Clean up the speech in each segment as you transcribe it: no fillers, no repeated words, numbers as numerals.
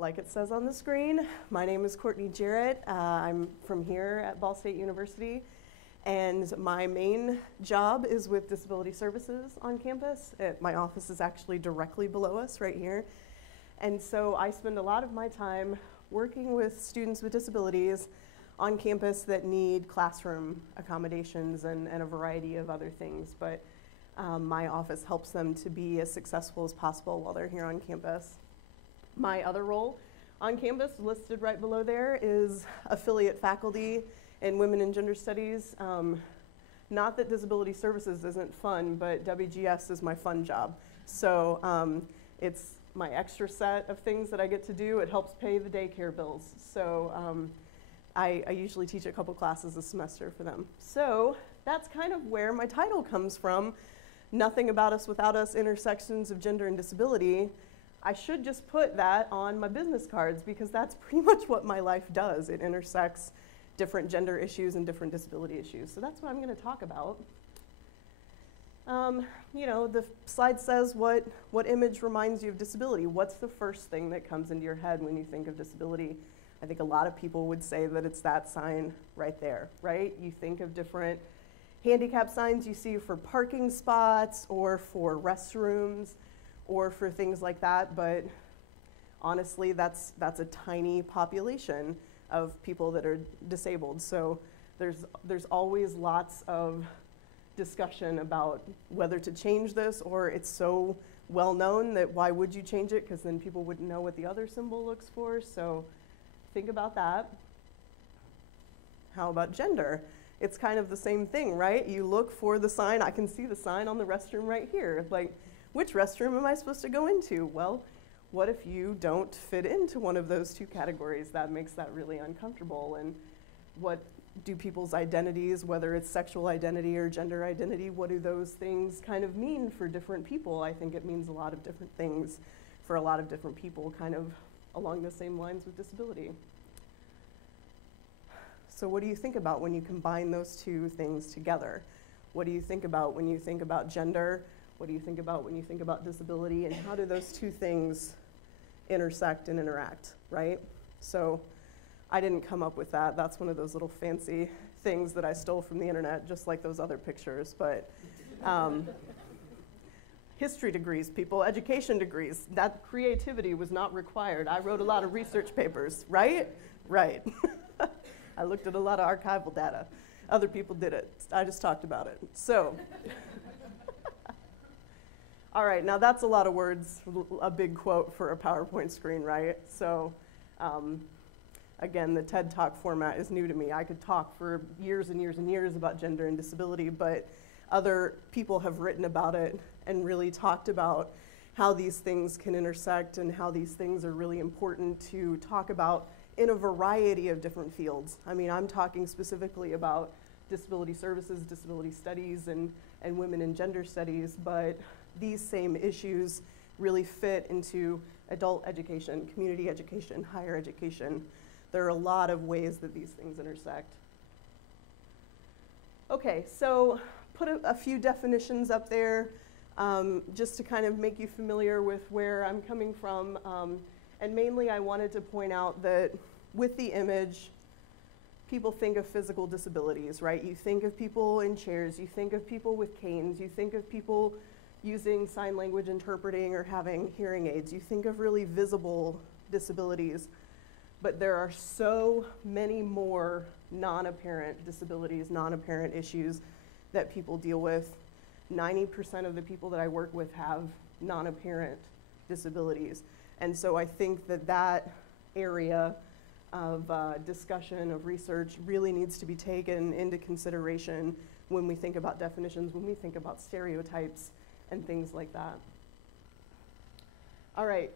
like it says on the screen, my name is Courtney Jarrett. I'm from here at Ball State University, and my main job is with disability services on campus. My office is actually directly below us right here. And so I spend a lot of my time working with students with disabilities on campus that need classroom accommodations and a variety of other things. But my office helps them to be as successful as possible while they're here on campus. My other role on campus, listed right below there, is affiliate faculty in Women and Gender Studies. Not that disability services isn't fun, but WGS is my fun job. So it's my extra set of things that I get to do. It helps pay the daycare bills. So I usually teach a couple classes a semester for them. So that's kind of where my title comes from. Nothing about us without us, intersections of gender and disability. I should just put that on my business cards because that's pretty much what my life does. It intersects different gender issues and different disability issues. So that's what I'm going to talk about. You know, the slide says what image reminds you of disability? What's the first thing that comes into your head when you think of disability? I think a lot of people would say that it's that sign right there, right? You think of different handicap signs you see for parking spots or for restrooms or for things like that, but honestly, that's a tiny population of people that are disabled. So there's always lots of discussion about whether to change this, or it's so well known that why would you change it? Because then people wouldn't know what the other symbol looks for. So think about that. How about gender? It's kind of the same thing, right? You look for the sign. I can see the sign on the restroom right here. Like, which restroom am I supposed to go into? Well, what if you don't fit into one of those two categories? That makes that really uncomfortable. And what do people's identities, whether it's sexual identity or gender identity, what do those things kind of mean for different people? I think it means a lot of different things for a lot of different people, kind of along the same lines with disability. So what do you think about when you combine those two things together? What do you think about when you think about gender? What do you think about when you think about disability? And how do those two things intersect and interact, right? So I didn't come up with that. That's one of those little fancy things that I stole from the internet, just like those other pictures. But history degrees, people, education degrees, that creativity was not required. I wrote a lot of research papers, right? Right. I looked at a lot of archival data. Other people did it. I just talked about it. So, all right, now that's a lot of words, a big quote for a PowerPoint screen, right? So, again, the TED Talk format is new to me. I could talk for years and years and years about gender and disability, but other people have written about it and really talked about how these things can intersect and how these things are really important to talk about in a variety of different fields. I mean, I'm talking specifically about disability services, disability studies, and women and gender studies, but these same issues really fit into adult education, community education, higher education. There are a lot of ways that these things intersect. Okay, so put a few definitions up there just to kind of make you familiar with where I'm coming from. And mainly I wanted to point out that with the image, people think of physical disabilities, right? You think of people in chairs, you think of people with canes, you think of people using sign language interpreting or having hearing aids. You think of really visible disabilities, but there are so many more non-apparent disabilities, non-apparent issues that people deal with. 90% of the people that I work with have non-apparent disabilities. And so I think that that area of discussion, of research, really needs to be taken into consideration when we think about definitions, when we think about stereotypes and things like that. All right,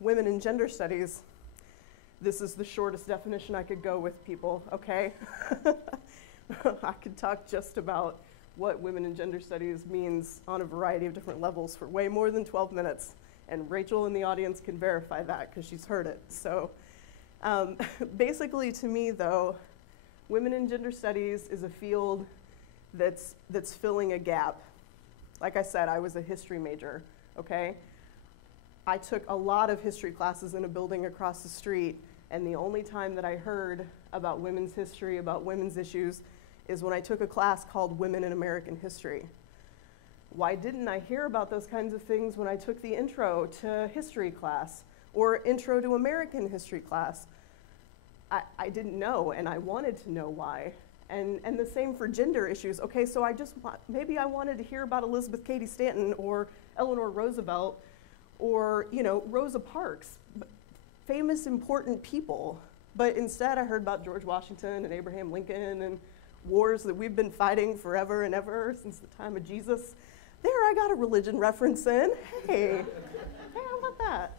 women and gender studies. This is the shortest definition I could go with, people, okay? I could talk just about what women and gender studies means on a variety of different levels for way more than 12 minutes. And Rachel in the audience can verify that because she's heard it. So basically to me though, women and gender studies is a field that's filling a gap. Like I said, I was a history major, okay? I took a lot of history classes in a building across the street, and the only time that I heard about women's history, about women's issues, is when I took a class called Women in American History. Why didn't I hear about those kinds of things when I took the intro to history class or intro to American history class? I didn't know, and I wanted to know why. And the same for gender issues. Okay, so maybe I wanted to hear about Elizabeth Cady Stanton or Eleanor Roosevelt or, you know, Rosa Parks, famous, important people. But instead I heard about George Washington and Abraham Lincoln and wars that we've been fighting forever and ever since the time of Jesus. There, I got a religion reference in. Hey, how about that?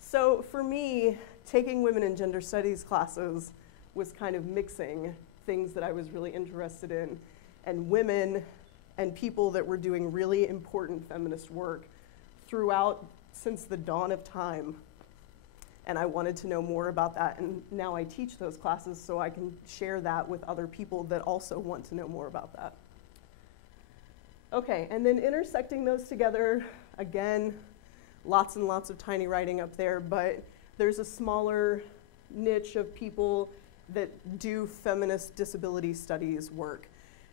So for me, taking women and gender studies classes was kind of mixing things that I was really interested in, and women and people that were doing really important feminist work throughout since the dawn of time. And I wanted to know more about that, and now I teach those classes so I can share that with other people that also want to know more about that. Okay, and then intersecting those together, again, lots and lots of tiny writing up there, but there's a smaller niche of people that do feminist disability studies work.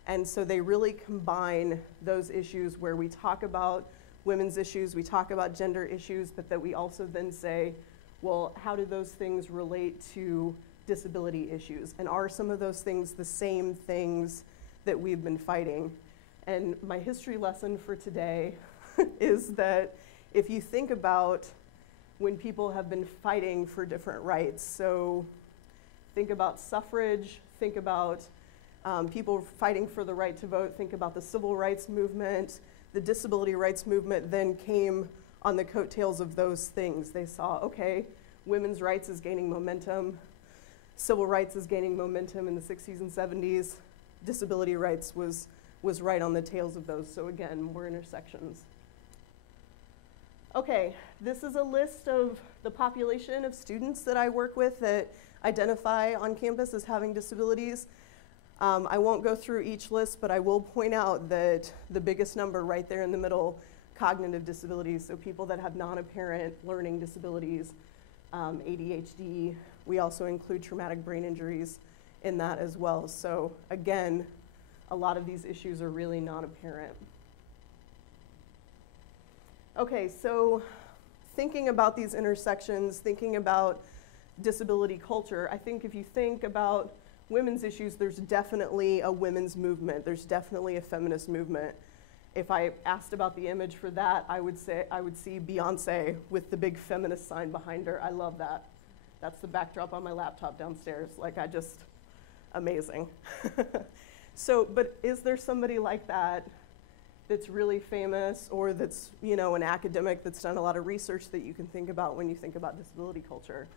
And so they really combine those issues where we talk about women's issues, we talk about gender issues, but that we also then say, well, how do those things relate to disability issues? And are some of those things the same things that we've been fighting? And my history lesson for today is that if you think about when people have been fighting for different rights, so think about suffrage, think about people fighting for the right to vote, think about the civil rights movement, the disability rights movement then came on the coattails of those things. They saw, okay, women's rights is gaining momentum, civil rights is gaining momentum in the 60s and 70s, disability rights was right on the tails of those. So again, more intersections. Okay, this is a list of the population of students that I work with that identify on campus as having disabilities. I won't go through each list, but I will point out that the biggest number right there in the middle, cognitive disabilities, so people that have non-apparent learning disabilities, ADHD. We also include traumatic brain injuries in that as well. So again, a lot of these issues are really non-apparent. Okay, so thinking about these intersections, thinking about disability culture, I think if you think about women's issues, there's definitely a women's movement. There's definitely a feminist movement. If I asked about the image for that, I would see Beyonce with the big feminist sign behind her. I love that. That's the backdrop on my laptop downstairs. Like, amazing. So, but is there somebody like that that's really famous, or that's, you know, an academic that's done a lot of research that you can think about when you think about disability culture?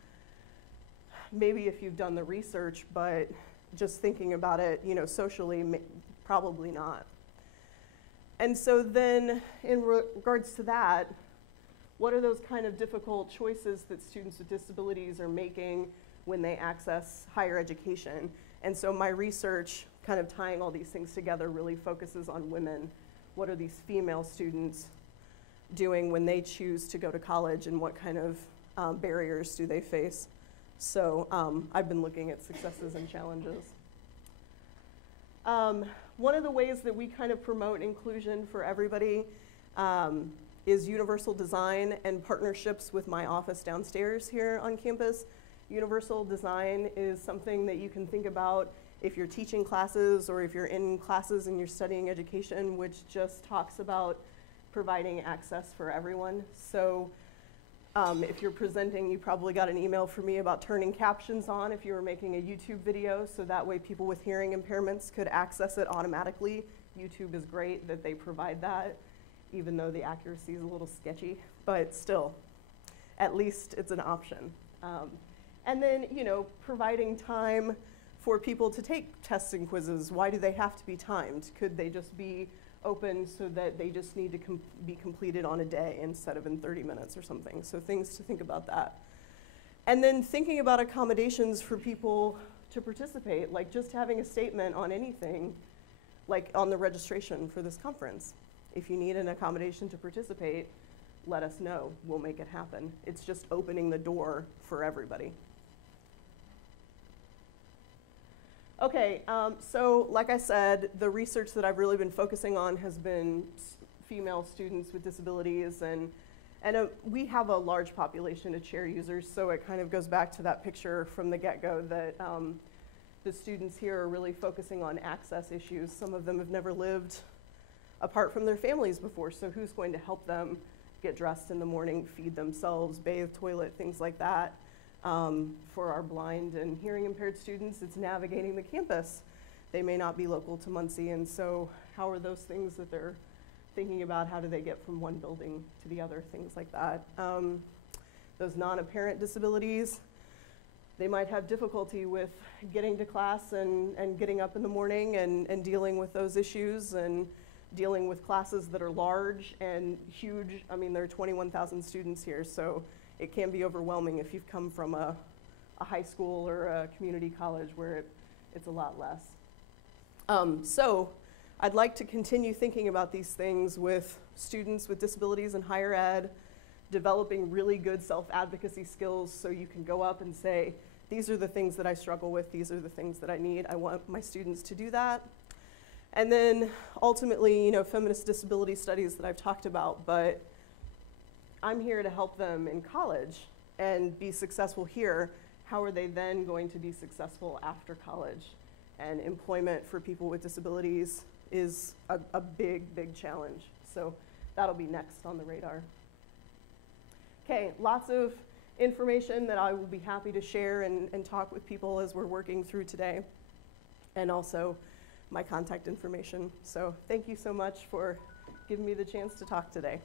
Maybe if you've done the research, but just thinking about it, you know, socially, probably not. And so then, in regards to that, what are those kind of difficult choices that students with disabilities are making when they access higher education? And so my research, kind of tying all these things together, really focuses on women. What are these female students doing when they choose to go to college, and what kind of barriers do they face? So I've been looking at successes and challenges. One of the ways that we kind of promote inclusion for everybody is universal design and partnerships with my office downstairs here on campus. Universal design is something that you can think about if you're teaching classes, or if you're in classes and you're studying education, which just talks about providing access for everyone. So if you're presenting, you probably got an email from me about turning captions on if you were making a YouTube video, so that way people with hearing impairments could access it automatically. YouTube is great that they provide that, even though the accuracy is a little sketchy, but still, at least it's an option. And then, you know, providing time for people to take tests and quizzes. Why do they have to be timed? Could they just be open so that they just need to be completed on a day instead of in 30 minutes or something? So things to think about that. And then thinking about accommodations for people to participate, like just having a statement on anything, like on the registration for this conference. If you need an accommodation to participate, let us know. We'll make it happen. It's just opening the door for everybody. Okay, so like I said, the research that I've really been focusing on has been female students with disabilities, and we have a large population of chair users, so it kind of goes back to that picture from the get-go that the students here are really focusing on access issues. Some of them have never lived apart from their families before, so who's going to help them get dressed in the morning, feed themselves, bathe, toilet, things like that. For our blind and hearing impaired students, it's navigating the campus. They may not be local to Muncie, and so how are those things that they're thinking about? How do they get from one building to the other, things like that. Those non-apparent disabilities, they might have difficulty with getting to class and getting up in the morning and dealing with those issues and dealing with classes that are large and huge. I mean, there are 21,000 students here, so it can be overwhelming if you've come from a high school or a community college where it's a lot less. So I'd like to continue thinking about these things with students with disabilities in higher ed, developing really good self-advocacy skills so you can go up and say, these are the things that I struggle with, these are the things that I need. I want my students to do that. And then ultimately, you know, feminist disability studies that I've talked about, but I'm here to help them in college and be successful here. How are they then going to be successful after college? And employment for people with disabilities is a big, big challenge. So that'll be next on the radar. Okay, lots of information that I will be happy to share and talk with people as we're working through today, and also my contact information. So thank you so much for giving me the chance to talk today.